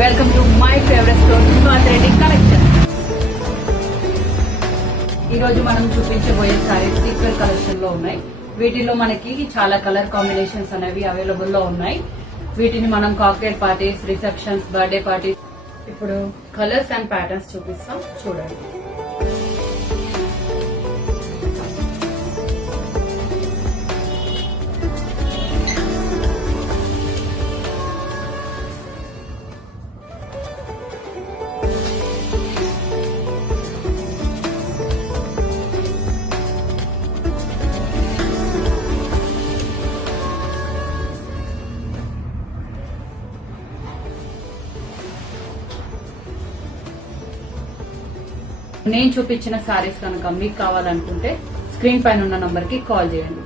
Welcome to my favourite store Swathi కలెక్షన్. ఈ రోజు మనం చూపించబోయే సారీస్ సీక్వెల్ కలెక్షన్ లో ఉన్నాయి. వీటిలో మనకి చాలా కలర్ కాంబినేషన్స్ అనేవి అవైలబుల్ లో ఉన్నాయి. వీటిని మనం cocktail parties, receptions, birthday parties. ఇప్పుడు కలర్స్ అండ్ ప్యాటర్న్స్ చూపిస్తాం, చూడండి. నేను చూపించిన సారీస్ కనుక మీకు కావాలనుకుంటే స్క్రీన్ పైన ఉన్న నంబర్ కి కాల్ చేయండి.